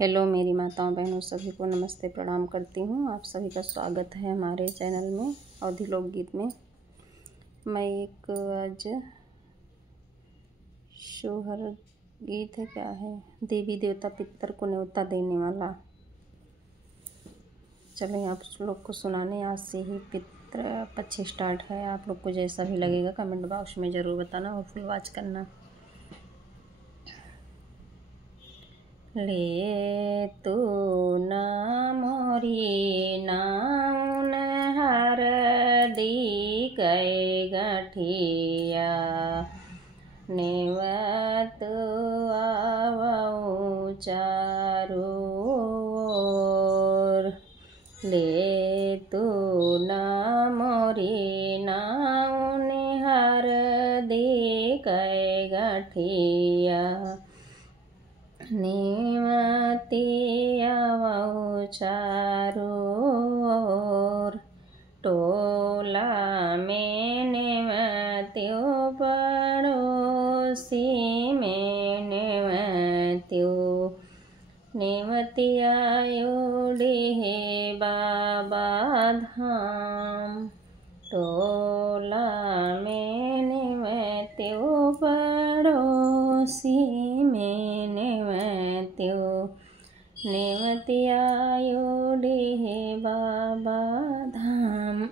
Hello मेरी माताओं बहनों, सभी को नमस्ते प्रणाम करती हूँ। आप सभी का स्वागत है हमारे चैनल में अवधी लोकगीत में। मैं एक आज सोहर गीत है, क्या है, देवी देवता पितर को न्योता देने वाला। चलें आप लोग को सुनाने। आज से ही पितृ पक्ष स्टार्ट है। आप लोग को जैसा भी लगेगा कमेंट बॉक्स में ज़रूर बताना और फुल वॉच करना। ले तू ना मोरी नाउन हरदी कै गठिया नेवत आवऊ चारू ओर। ले तू ना मोरी नाउन हरदी कै गठिया नेवती आवऊ चारू ओर। टोला में नेवत्यो पड़ोसी में नेवत्यो नेवती आयोडी है बाबा धाम। टोला में नेवत्यो पड़ोसी में नेवत्यो नेवती आयोडी है बाबा धाम।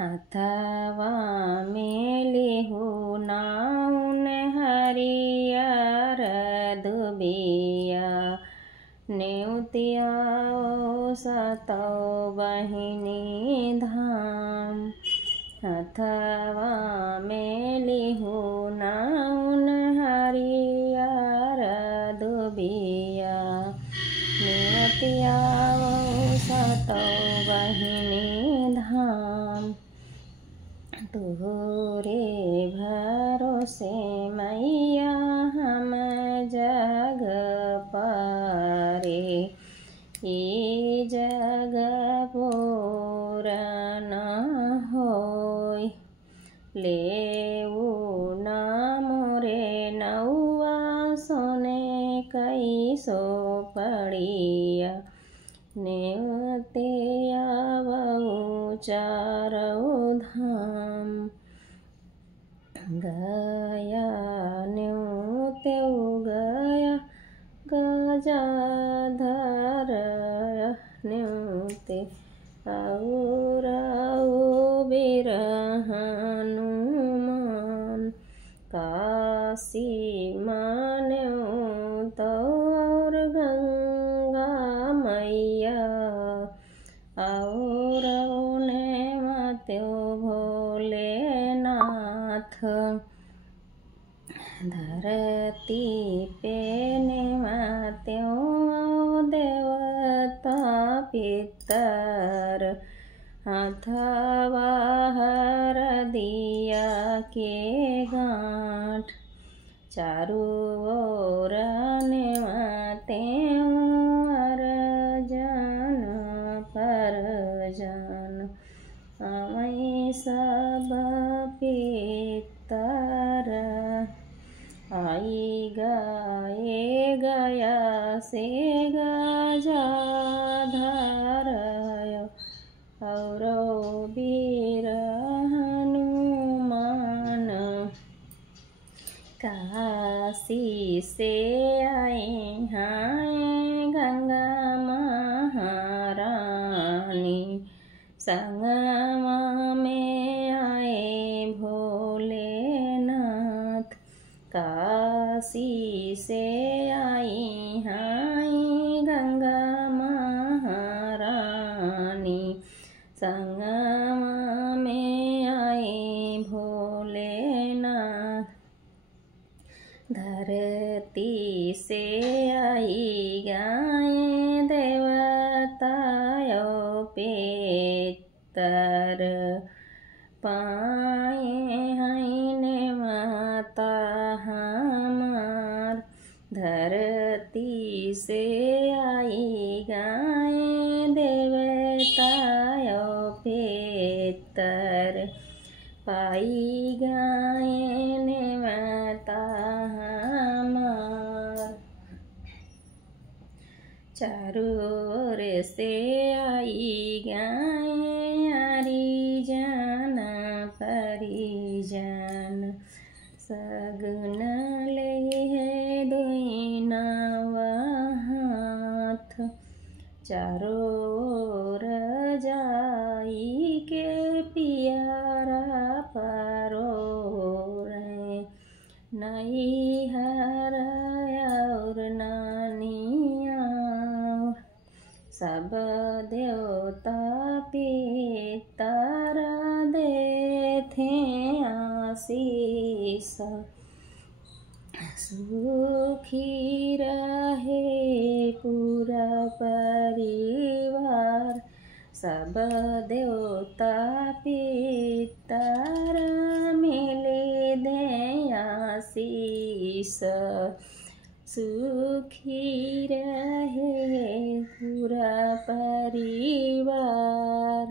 हथवा में लिहु नाउन हरियर दुबिया नेवती आओ सतौ बहिनी धाम। हथवा में लिहु नाउन हरियर दुबिया नेवती आओ सतौ बहिनी धाम। तोरे भरोसे मैया हम जग पारे ई जग पूरन होय। लेऊ ना मोरे नौआ सोने कैसो पड़िया नेवते आवऊ चारऊ धाम। गया न्योत्यो गया गजाधर न्योते और वीर हनुमान। काशी मान्यो और गंगा मैया और नेवत्यो भोलेनाथ। धरती पे नेवत्यो देवता पितर हथवा हरदिया के गांठ। चारू ओर नेवत्यो अर्जन परजन आवै सब पितर। आई गाए गया से गजाधर और वीर हनुमान। काशी से आए हैं गंगा महारानी संगमा में आए भोलेनाथ। काशी से आई हैं गंगा महारानी संगमा में आए भोलेनाथ। धरती से आई गाय देवतायो पितर पाए हैं नेवता हमार। धरती से आई गाय देवतायो पितर पाई गाय नेवता हमार। चारों ओर से आई गाएं आरी जाना परिजान सगुन ले है दुई नावा हाथ चारों ओर जाई के पियारा परो रे नई हर और नानिया सब देवता पितारा देथे आशीष सुखी रहे पूरा परिवार सब देवता पितारा मिले दे आशीष सुखी रहे पूरा परिवार।